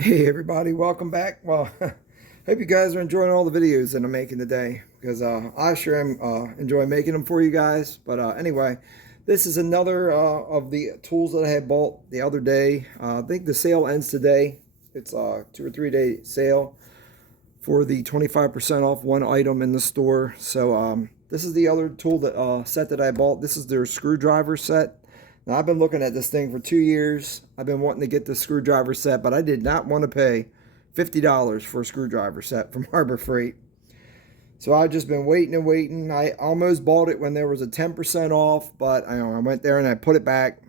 Hey everybody, welcome back. Well, hope you guys are enjoying all the videos that I'm making today because I sure am enjoying making them for you guys. But anyway, this is another of the tools that I had bought the other day. I think the sale ends today. It's a 2 or 3 day sale for the 25% off one item in the store. So this is the other tool that set that I bought. This is their screwdriver set. Now I've been looking at this thing for 2 years. I've been wanting to get the screwdriver set, but I did not want to pay $50 for a screwdriver set from Harbor Freight. So I've just been waiting and waiting. I almost bought it when there was a 10% off, but I went there and I put it back.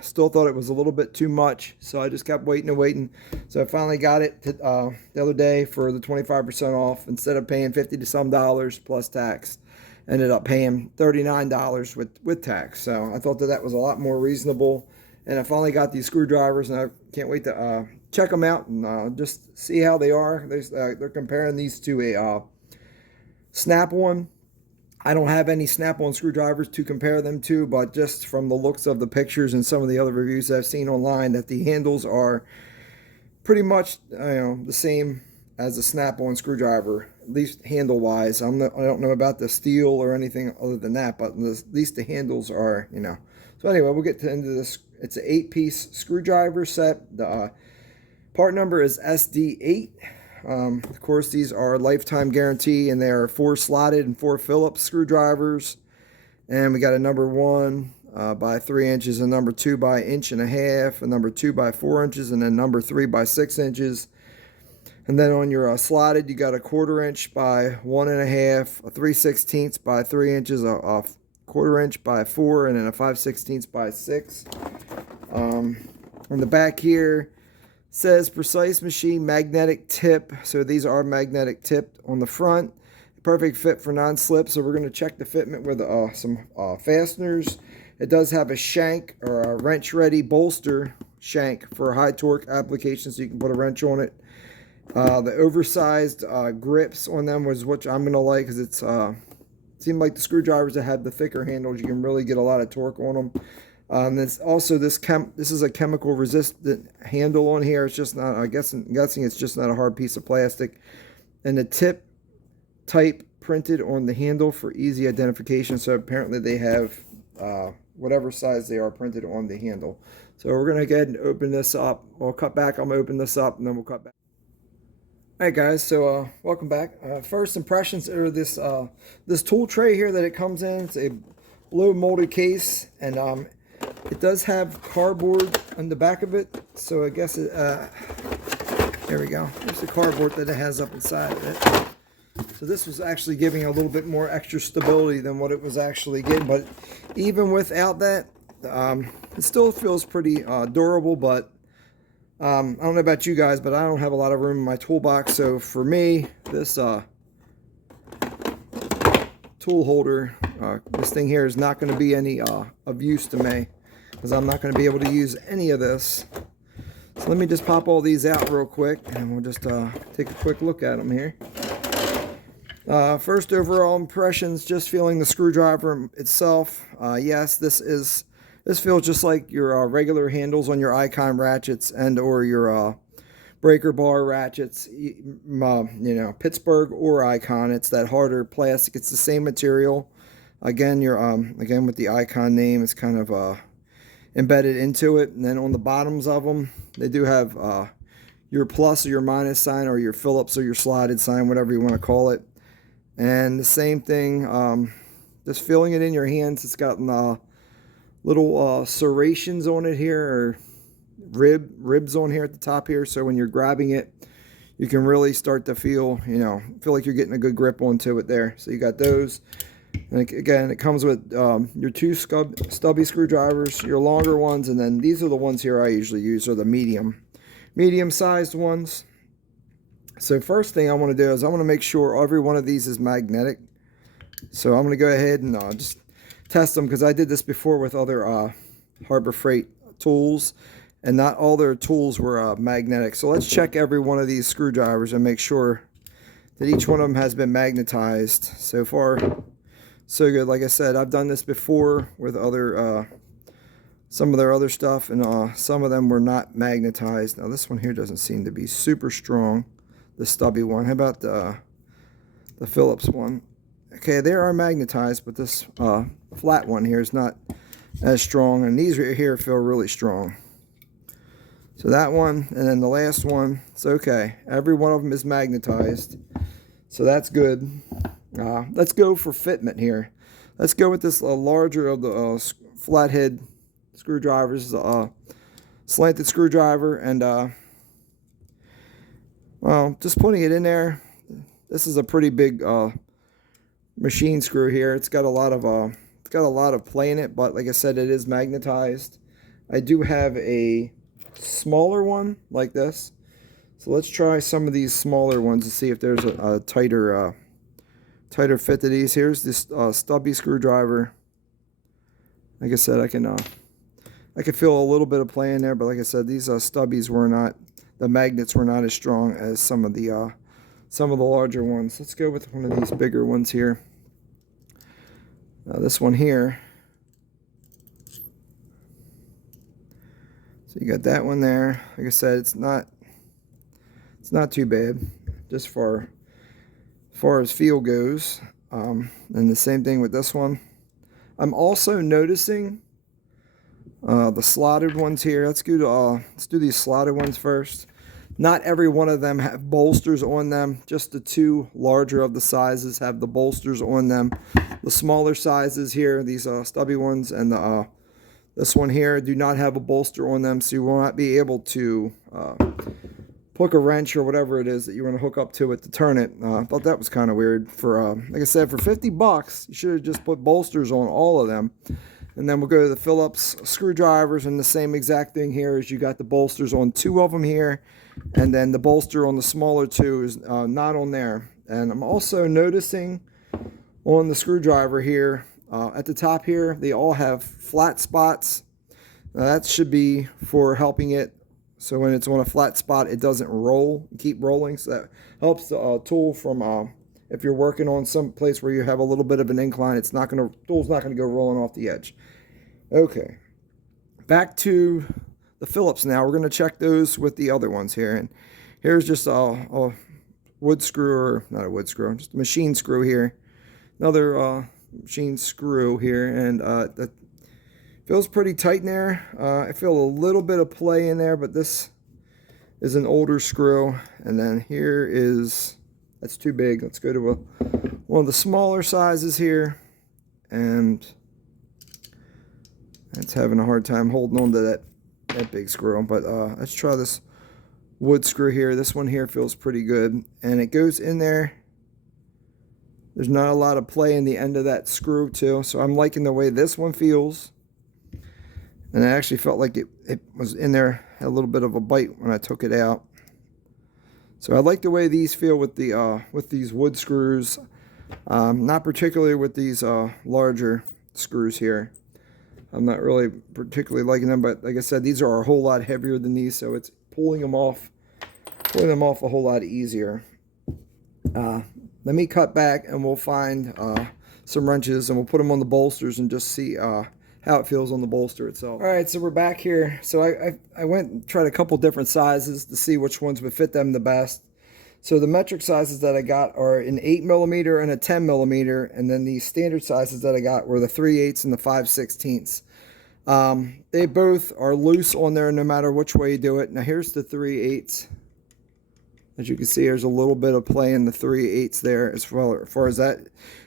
Still thought it was a little bit too much, so I just kept waiting and waiting. So I finally got it the other day for the 25% off. Instead of paying 50 to some dollars plus tax, ended up paying $39 with tax. So I thought that was a lot more reasonable. And I finally got these screwdrivers, and I can't wait to check them out and just see how they are. They're comparing these to a Snap-on. I don't have any Snap-on screwdrivers to compare them to, but just from the looks of the pictures and some of the other reviews I've seen online, that the handles are pretty much the same as a Snap-on screwdriver, at least handle-wise. I don't know about the steel or anything other than that, but at least the handles are. So anyway, we'll get into this. It's an 8-piece screwdriver set. The part number is SD8. Of course, these are lifetime guarantee, and they are 4 slotted and 4 Phillips screwdrivers. And we got a number 1 by 3 inches, a number 2 by 1.5 inches, a number 2 by 4 inches, and then number 3 by 6 inches. And then on your slotted, you got a 1/4 inch by 1.5, a 3/16 by 3 inches, a 1/4 inch by 4, and then a 5/16 by 6. On the back here, says Precise Machine magnetic tip. So these are magnetic tipped on the front. Perfect fit for non-slip. So we're going to check the fitment with some fasteners. It does have a shank or a wrench ready bolster shank for high torque application, so you can put a wrench on it. The oversized grips on them was what I'm going to like, because it's seemed like the screwdrivers that have the thicker handles, you can really get a lot of torque on them. This is a chemical resistant handle on here. It's just not, I'm guessing it's just not a hard piece of plastic. And the tip type printed on the handle for easy identification. So apparently they have whatever size they are printed on the handle. So we're going to go ahead and open this up. We'll cut back. I'm going to open this up, and then we'll cut back. All right, guys, so welcome back. First impressions are this tool tray here that it comes in. It's a low molded case, and it does have cardboard on the back of it, so I guess there we go. There's the cardboard that it has up inside of it. So this was actually giving a little bit more extra stability than what it was actually getting, but even without that, it still feels pretty durable. But I don't know about you guys, but I don't have a lot of room in my toolbox, so for me, this tool holder, this thing here is not going to be any of use to me, because I'm not going to be able to use any of this. So let me just pop all these out real quick, and we'll just take a quick look at them here. First overall impressions, just feeling the screwdriver itself. Yes, this feels just like your regular handles on your Icon ratchets and or your breaker bar ratchets, Pittsburgh or Icon. It's that harder plastic. It's the same material. Again, again with the Icon name, it's kind of embedded into it. And then on the bottoms of them, they do have your plus or your minus sign, or your Phillips or your slotted sign, whatever you want to call it. And the same thing, just feeling it in your hands. It's got little serrations on it here, or ribs on here at the top here, so when you're grabbing it, you can really start to feel like you're getting a good grip onto it there. So you got those. And again, it comes with your 2 stubby screwdrivers, your longer ones, and then these are the ones here I usually use, are the medium sized ones. So first thing I want to do is I want to make sure every one of these is magnetic. So I'm going to go ahead and just test them, because I did this before with other Harbor Freight tools, and not all their tools were magnetic. So let's check every one of these screwdrivers and make sure that each one of them has been magnetized. So far, so good. Like I said, I've done this before with other some of their other stuff, and some of them were not magnetized. Now this one here doesn't seem to be super strong, the stubby one. How about the Phillips one? Okay, they are magnetized, but this flat one here is not as strong, and these right here feel really strong. So that one, and then the last one, it's okay. Every one of them is magnetized, so that's good. Let's go for fitment here. Let's go with this larger of the flathead screwdrivers, slanted screwdriver, and well, just putting it in there. This is a pretty big machine screw here. It's got a lot of play in it, but like I said, it is magnetized. I do have a smaller one like this, so let's try some of these smaller ones to see if there's a tighter fit to these. Here's this stubby screwdriver. Like I said, I can feel a little bit of play in there, but like I said, these stubbies were not, the magnets were not as strong as some of the larger ones. Let's go with one of these bigger ones here. This one here. So you got that one there. Like I said, it's not too bad, just as far as feel goes. And the same thing with this one. I'm also noticing the slotted ones here. Let's do these slotted ones first. Not every one of them have bolsters on them. Just the two larger of the sizes have the bolsters on them. The smaller sizes here, these stubby ones, and this one here do not have a bolster on them, so you will not be able to hook a wrench or whatever it is that you want to hook up to it to turn it. I thought that was kind of weird. For like I said, for 50 bucks, you should have just put bolsters on all of them. And then we'll go to the Phillips screwdrivers, and the same exact thing here is you got the bolsters on two of them here, and then the bolster on the smaller two is not on there. And I'm also noticing on the screwdriver here, at the top here, they all have flat spots. Now that should be for helping it, so when it's on a flat spot, it doesn't roll, keep rolling. So that helps the tool from, if you're working on some place where you have a little bit of an incline, tool's not gonna go rolling off the edge. Okay, back to the Phillips now. We're gonna check those with the other ones here, and here's just a wood screw, or not a wood screw, just a machine screw here. Another machine screw here, and that feels pretty tight in there. I feel a little bit of play in there, but this is an older screw. And then here is, that's too big. Let's go to one of the smaller sizes here, and it's having a hard time holding on to that big screw. But let's try this wood screw here. This one here feels pretty good, and it goes in there. There's not a lot of play in the end of that screw too, so I'm liking the way this one feels. And I actually felt like it was in there, had a little bit of a bite when I took it out. So I like the way these feel with these wood screws. Not particularly with these larger screws here. I'm not really particularly liking them, but like I said, these are a whole lot heavier than these, so it's pulling them off a whole lot easier. Let me cut back, and we'll find some wrenches, and we'll put them on the bolsters and just see how it feels on the bolster itself. All right, so we're back here. So I went and tried a couple different sizes to see which ones would fit them the best. So the metric sizes that I got are an 8mm and a 10mm, and then the standard sizes that I got were the 3/8 and the 5/16. They both are loose on there no matter which way you do it. Now here's the 3/8. As you can see, there's a little bit of play in the 3/8 there as far as that.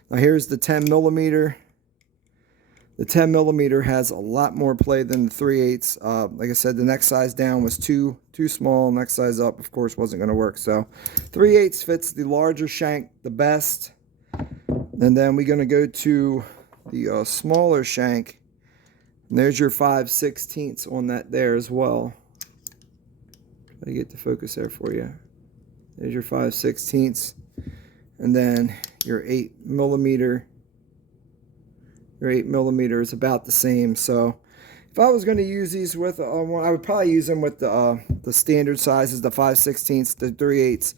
Now here's the 10mm. The 10mm has a lot more play than the 3/8. Like I said, the next size down was too small. Next size up, of course, wasn't going to work. So 3/8 fits the larger shank the best. And then we're going to go to the smaller shank. And there's your 5/16 on that there as well. Try to get the focus there for you. There's your 5/16, and then your 8mm. Your 8mm is about the same. So if I was going to use these with, I would probably use them with the standard sizes, the 5/16, the 3/8.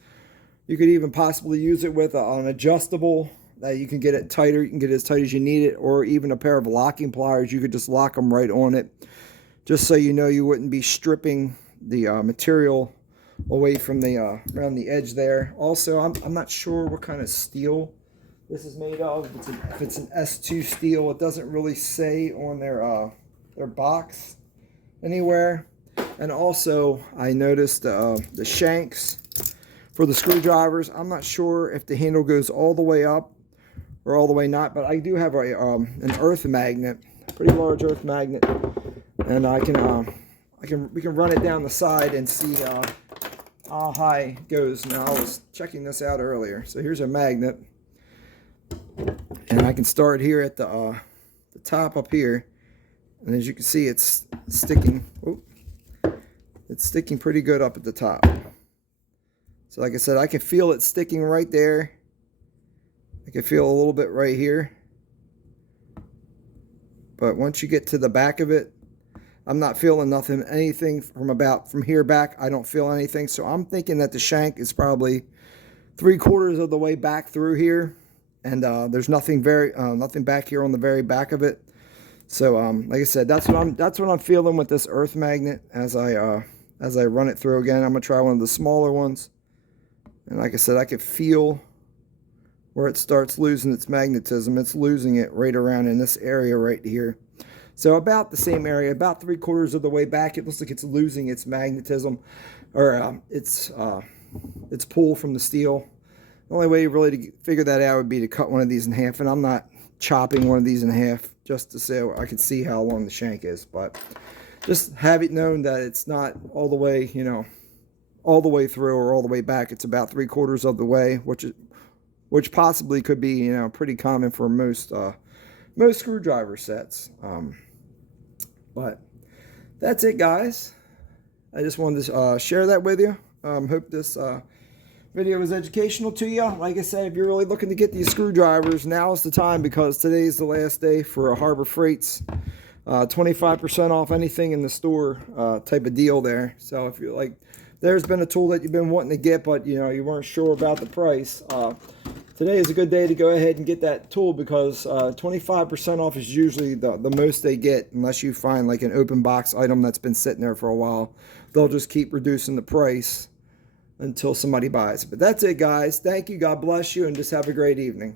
You could even possibly use it with an adjustable that you can get it tighter. You can get it as tight as you need it, or even a pair of locking pliers. You could just lock them right on it. just so you know, you wouldn't be stripping the material away from the around the edge there. Also, I'm not sure what kind of steel this is made of. If it's an S2 steel, it doesn't really say on their box anywhere. And also, I noticed the shanks for the screwdrivers. I'm not sure if the handle goes all the way up or all the way not, but I do have an earth magnet, pretty large earth magnet, and we can run it down the side and see how high it goes. Now, I was checking this out earlier. So here's a magnet, and I can start here at the top up here, and as you can see, it's sticking. Oh, it's sticking pretty good up at the top. So like I said, I can feel it sticking right there. I can feel a little bit right here. But once you get to the back of it, I'm not feeling anything from here back. I don't feel anything. So I'm thinking that the shank is probably 3/4 of the way back through here. And there's nothing back here on the very back of it. So like I said, that's what I'm feeling with this earth magnet as I run it through again. I'm gonna try one of the smaller ones. And like I said, I can feel where it starts losing its magnetism. It's losing it right around in this area right here. So about the same area, about 3/4 of the way back, it looks like it's losing its magnetism, or its pull from the steel. The only way really to figure that out would be to cut one of these in half, and I'm not chopping one of these in half just to say I can see how long the shank is. But just have it known that it's not all the way, all the way through or all the way back. It's about 3/4 of the way, which possibly could be, pretty common for most screwdriver sets. But that's it, guys. I just wanted to share that with you. Hope this video was educational to you. Like I said, if you're really looking to get these screwdrivers, now is the time, because today's the last day for Harbor Freight's 25% off anything in the store type of deal there. So if you're like, there's been a tool that you've been wanting to get, but you weren't sure about the price, today is a good day to go ahead and get that tool, because 25% off is usually the most they get, unless you find like an open box item that's been sitting there for a while. They'll just keep reducing the price until somebody buys it. But that's it, guys. Thank you. God bless you, and just have a great evening.